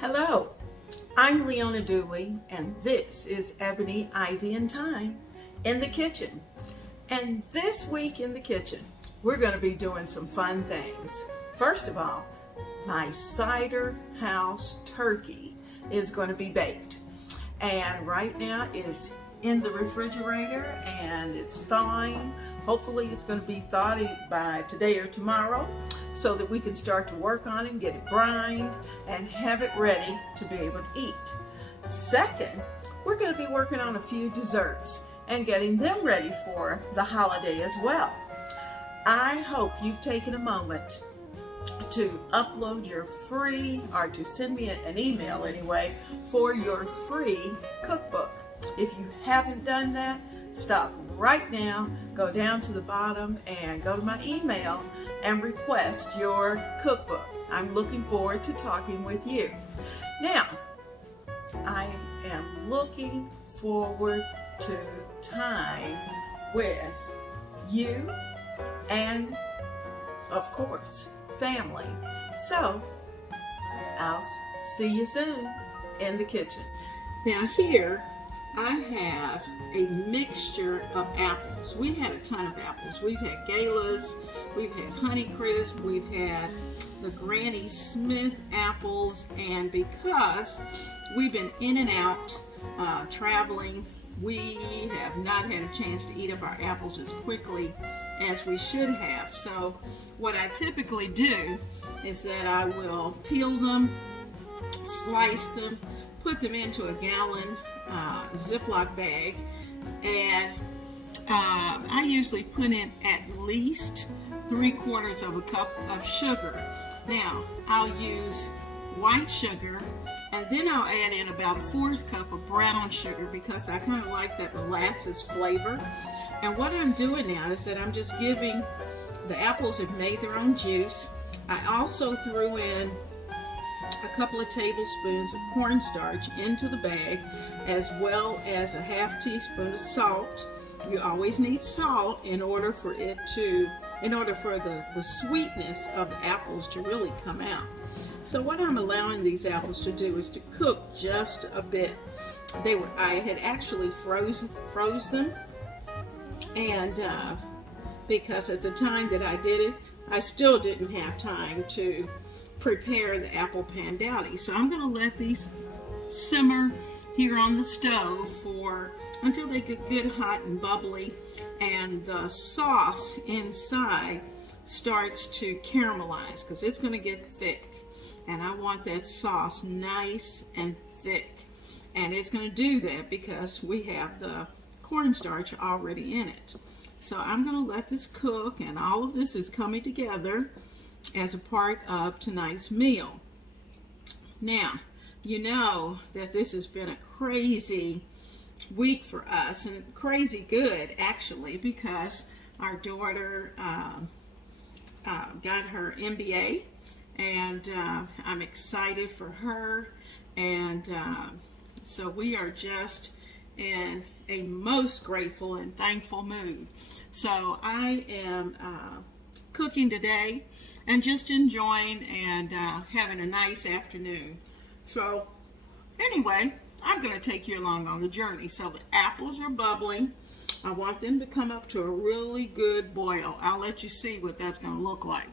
Hello, I'm Leona Dooley, and this is Ebony, Ivy, and Thyme in the kitchen. And this week in the kitchen, we're going to be doing some fun things. First of all, my cider house turkey is going to be baked. And right now it's in the refrigerator and it's thawing. Hopefully it's going to be thawed by today or tomorrow, so that we can start to work on it and get it brined and have it ready to be able to eat. Second, we're going to be working on a few desserts and getting them ready for the holiday as well. I hope you've taken a moment to upload your free, or to send me an email anyway, for your free cookbook. If you haven't done that, stop right now, go down to the bottom and go to my email and request your cookbook. I'm looking forward to talking with you. Now, I am looking forward to time with you and, of course, family. So, I'll see you soon in the kitchen. Now here, I have a mixture of apples. We had a ton of apples. We've had galas, we've had Honeycrisp, we've had the Granny Smith apples, and because we've been in and out traveling, we have not had a chance to eat up our apples as quickly as we should have. So what I typically do is that I will peel them, slice them, put them into a gallon Ziploc bag, and I usually put in at least 3/4 of a cup of sugar. Now I'll use white sugar, and then I'll add in about 1/4 cup of brown sugar because I kind of like that molasses flavor. And what I'm doing now is that I'm just giving, the apples have made their own juice. I also threw in a couple of tablespoons of cornstarch into the bag, as well as a 1/2 teaspoon of salt. You always need salt in order for the sweetness of the apples to really come out. So what I'm allowing these apples to do is to cook just a bit. I had actually froze them, and because at the time that I did it, I still didn't have time to prepare the apple Pandowdy. So I'm going to let these simmer here on the stove until they get good, hot, and bubbly, and the sauce inside starts to caramelize, because it's going to get thick, and I want that sauce nice and thick. And it's going to do that because we have the cornstarch already in it. So I'm going to let this cook, and all of this is coming together as a part of tonight's meal. Now, you know that this has been a crazy week for us, and crazy good actually, because our daughter got her MBA, and I'm excited for her, and so we are just in a most grateful and thankful mood. So I am cooking today and just enjoying and having a nice afternoon. So anyway, I'm going to take you along on the journey. So the apples are bubbling. I want them to come up to a really good boil. I'll let you see what that's going to look like.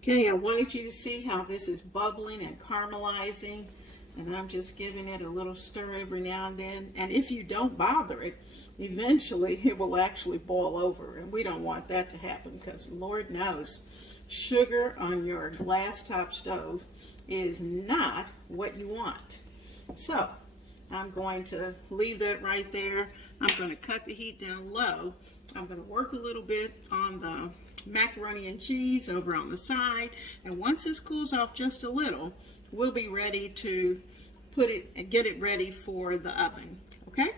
Okay, I wanted you to see how this is bubbling and caramelizing, and I'm just giving it a little stir every now and then. And if you don't bother it, eventually it will actually boil over, and we don't want that to happen, because Lord knows, sugar on your glass top stove is not what you want. So I'm going to leave that right there. I'm going to cut the heat down low. I'm going to work a little bit on the macaroni and cheese over on the side, and once this cools off just a little, we'll be ready to put it and get it ready for the oven. Okay?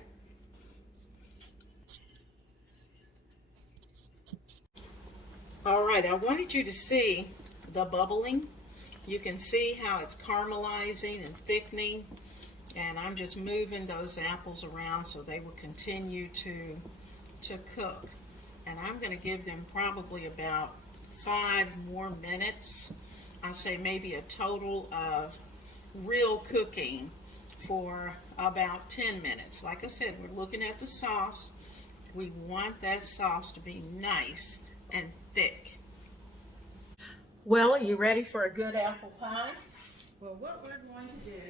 All right, I wanted you to see the bubbling. You can see how it's caramelizing and thickening, and I'm just moving those apples around so they will continue to cook. And I'm going to give them probably about 5 more minutes I'll say maybe a total of real cooking for about 10 minutes. Like I said, we're looking at the sauce. We want that sauce to be nice and thick. Well, are you ready for a good apple pie? Well, what we're going to do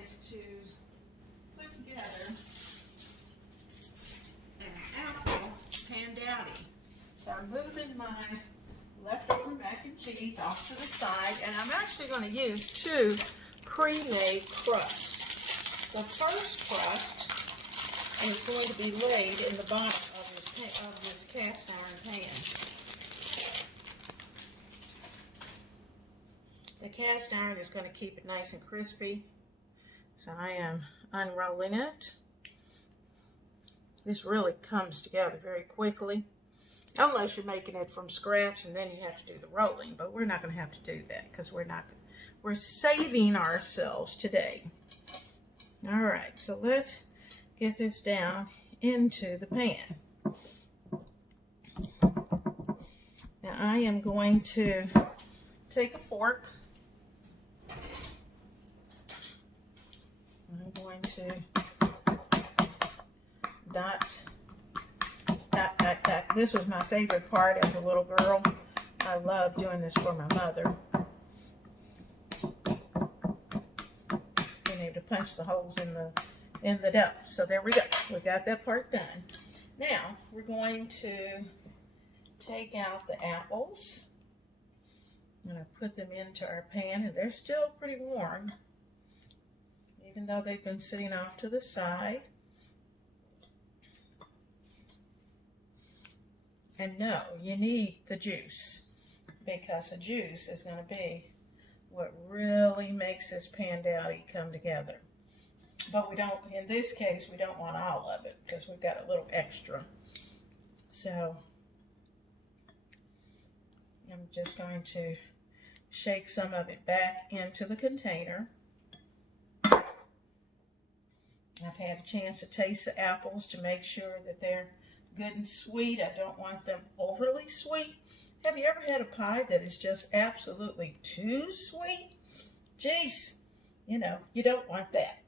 is to put together an apple Pandowdy. So I'm moving my leftover mac and cheese off to the side, and I'm actually going to use 2 pre-made crusts. The first crust is going to be laid in the bottom of this cast iron pan. The cast iron is going to keep it nice and crispy, so I am unrolling it. This really comes together very quickly, unless you're making it from scratch and then you have to do the rolling, but we're not going to have to do that because we're saving ourselves today. All right, so let's get this down into the pan. Now I am going to take a fork. I'm going to dot. This was my favorite part as a little girl. I loved doing this for my mother. Being able to punch the holes in the dough. So there we go. We got that part done. Now we're going to take out the apples. I'm going to put them into our pan, and they're still pretty warm, even though they've been sitting off to the side. And no, you need the juice, because the juice is going to be what really makes this Pandowdy come together. But we don't, in this case, we don't want all of it because we've got a little extra. So I'm just going to shake some of it back into the container. I've had a chance to taste the apples to make sure that they're good and sweet. I don't want them overly sweet. Have you ever had a pie that is just absolutely too sweet? Jeez, you know, you don't want that.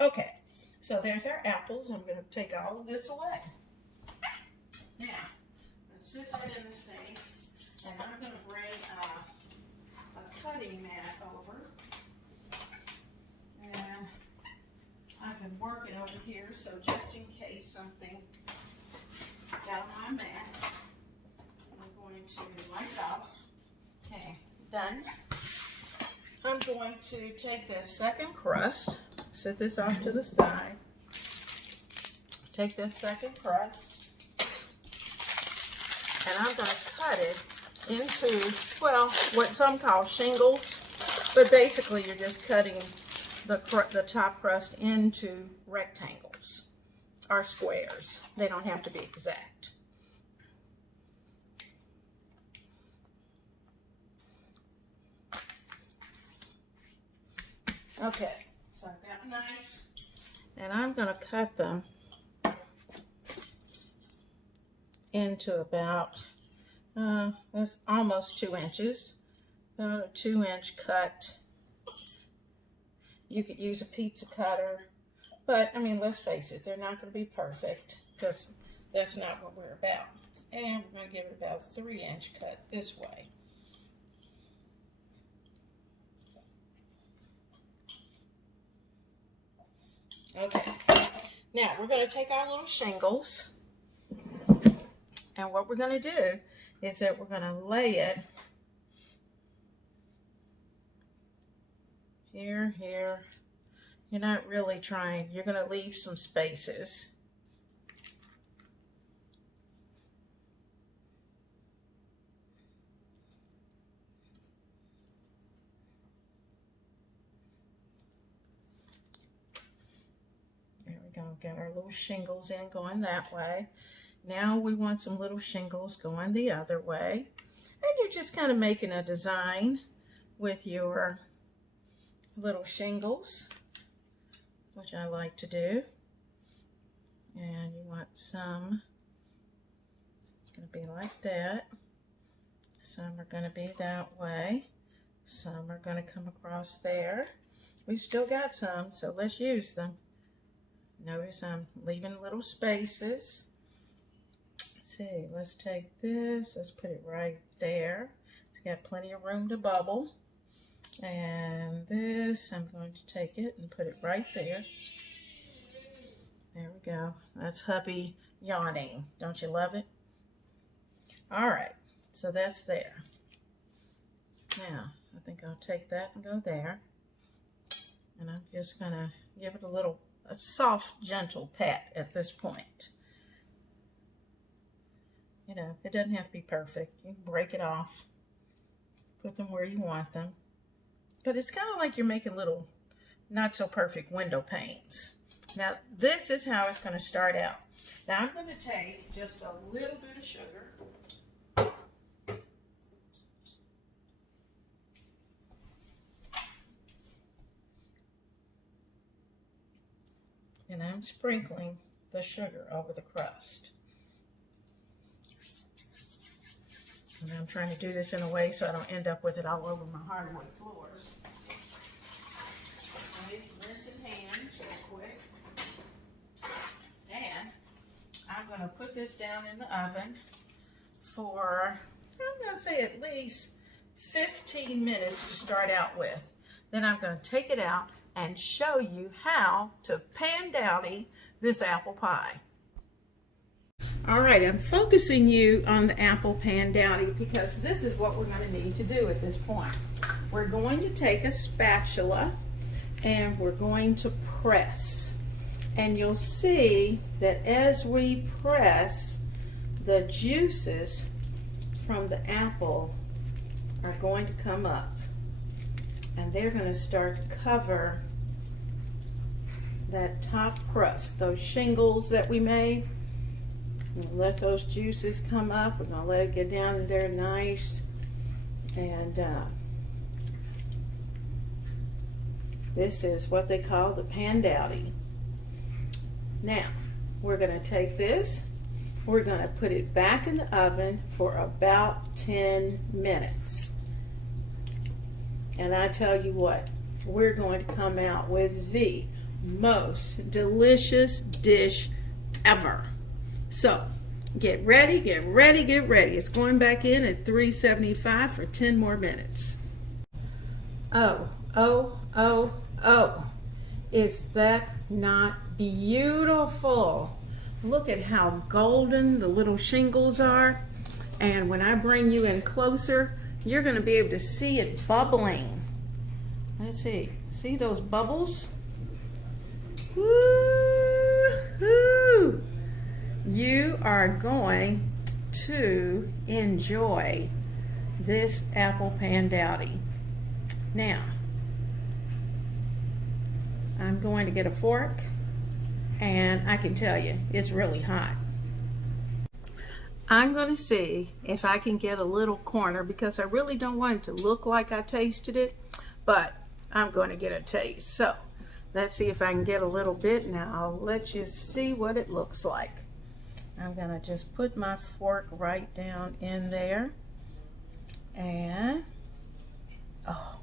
Okay, so there's our apples. I'm going to take all of this away. Now, I'm going to sit that in the sink, and I'm going to bring a cutting mat over. And I've been working over here, so just in case something got on my mat, I'm going to wipe off. Okay, done. I'm going to take this second crust, set this off to the side, take this second crust, and I'm going to cut it into, well, what some call shingles, but basically you're just cutting the top crust into rectangles or squares. They don't have to be exact. Okay, so I've got a knife, and I'm going to cut them into about, that's almost 2 inches, about a 2-inch cut. You could use a pizza cutter, but I mean, let's face it, they're not going to be perfect because that's not what we're about. And we're going to give it about a 3-inch cut this way. Okay, now we're going to take our little shingles, and what we're going to do is that we're going to lay it here, here. You're not really trying, you're going to leave some spaces. Got our little shingles in going that way. Now we want some little shingles going the other way. And you're just kind of making a design with your little shingles, which I like to do. And you want some, it's going to be like that. Some are going to be that way. Some are going to come across there. We've still got some, so let's use them. Notice I'm leaving little spaces. Let's see, let's take this, let's put it right there. It's got plenty of room to bubble. And this, I'm going to take it and put it right there. There we go. That's hubby yawning. Don't you love it? All right, so that's there. Now, I think I'll take that and go there. And I'm just gonna give it a soft, gentle pat at this point. You know, it doesn't have to be perfect. You can break it off, put them where you want them. But it's kind of like you're making little not so perfect window panes. Now, this is how it's gonna start out. Now, I'm gonna take just a little bit of sugar. And I'm sprinkling the sugar over the crust. And I'm trying to do this in a way so I don't end up with it all over my hardwood floors. Okay, rinsing hands real quick. And I'm going to put this down in the oven for, I'm going to say at least 15 minutes to start out with. Then I'm going to take it out and show you how to Pandowdy this apple pie. All right, I'm focusing you on the apple Pandowdy because this is what we're going to need to do at this point. We're going to take a spatula and we're going to press. And you'll see that as we press, the juices from the apple are going to come up. And they're going to start to cover that top crust, those shingles that we made. We'll let those juices come up. We're going to let it get down in there nice. And this is what they call the Pandowdy. Now, we're going to take this. We're going to put it back in the oven for about 10 minutes. And I tell you what, we're going to come out with the most delicious dish ever. So, get ready, get ready, get ready. It's going back in at 375 for 10 more minutes. Oh, oh, oh, oh. Is that not beautiful? Look at how golden the little shingles are. And when I bring you in closer, you're going to be able to see it bubbling. Let's see. See those bubbles? Woo-hoo! You are going to enjoy this apple Pandowdy. Now, I'm going to get a fork, and I can tell you, it's really hot. I'm going to see if I can get a little corner because I really don't want it to look like I tasted it, but I'm going to get a taste. So let's see if I can get a little bit. Now I'll let you see what it looks like. I'm going to just put my fork right down in there. And, oh,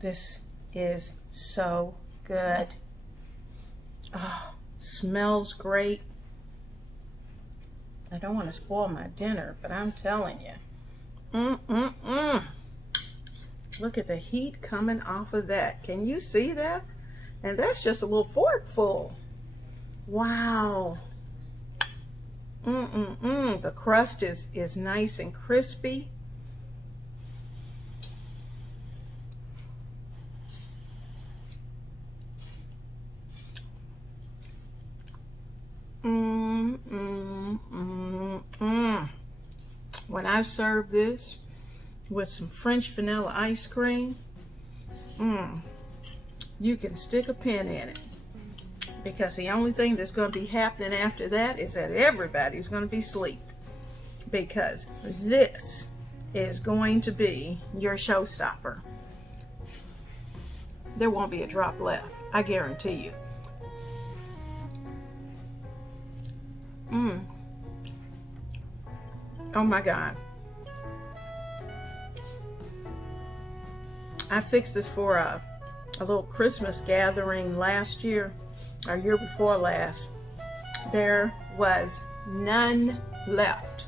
this is so good. Oh, smells great. I don't want to spoil my dinner, but I'm telling you. Look at the heat coming off of that. Can you see that? And that's just a little fork full. Wow. The crust is nice and crispy. When I serve this with some French vanilla ice cream, you can stick a pin in it. Because the only thing that's going to be happening after that is that everybody's going to be asleep. Because this is going to be your showstopper. There won't be a drop left, I guarantee you. Oh my God. I fixed this for a little Christmas gathering last year, or year before last. There was none left.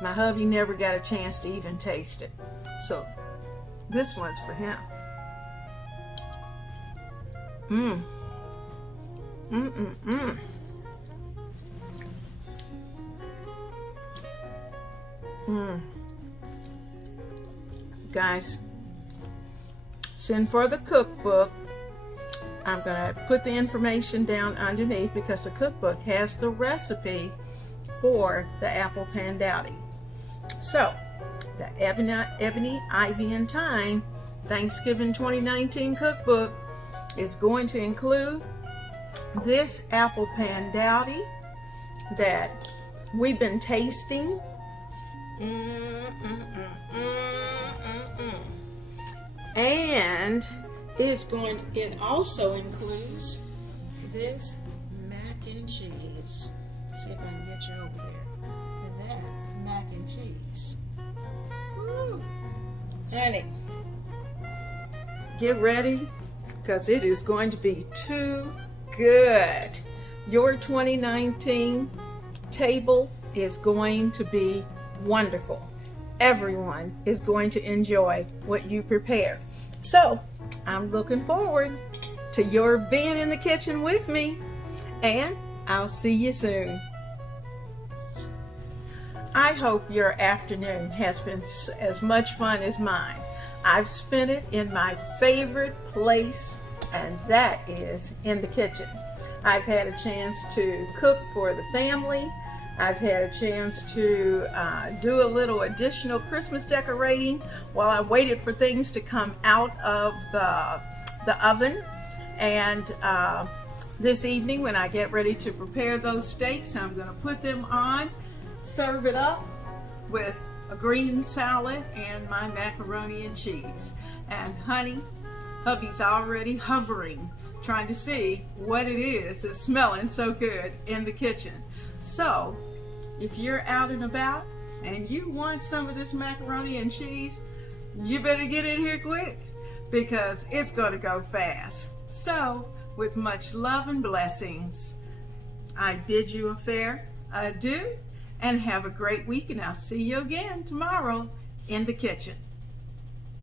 My hubby never got a chance to even taste it. So this one's for him. Guys, send for the cookbook. I'm gonna put the information down underneath because the cookbook has the recipe for the apple pandowdy. So the Ebony, Ivy, and Thyme Thanksgiving 2019 cookbook is going to include this apple pandowdy that we've been tasting. And it also includes this mac and cheese. See if I can get you over there. And that mac and cheese. Woo. Honey, get ready because it is going to be too good. Your 2019 table is going to be wonderful. Everyone is going to enjoy what you prepare. So I'm looking forward to your being in the kitchen with me, and I'll see you soon. I hope your afternoon has been as much fun as mine. I've spent it in my favorite place, and that is in the kitchen. I've had a chance to cook for the family. I've had a chance to do a little additional Christmas decorating while I waited for things to come out of the oven. And this evening, when I get ready to prepare those steaks, I'm going to put them on, serve it up with a green salad and my macaroni and cheese. And honey, hubby's already hovering, trying to see what it is that's smelling so good in the kitchen. So, if you're out and about and you want some of this macaroni and cheese, you better get in here quick because it's going to go fast. So, with much love and blessings, I bid you a fair adieu and have a great week, and I'll see you again tomorrow in the kitchen.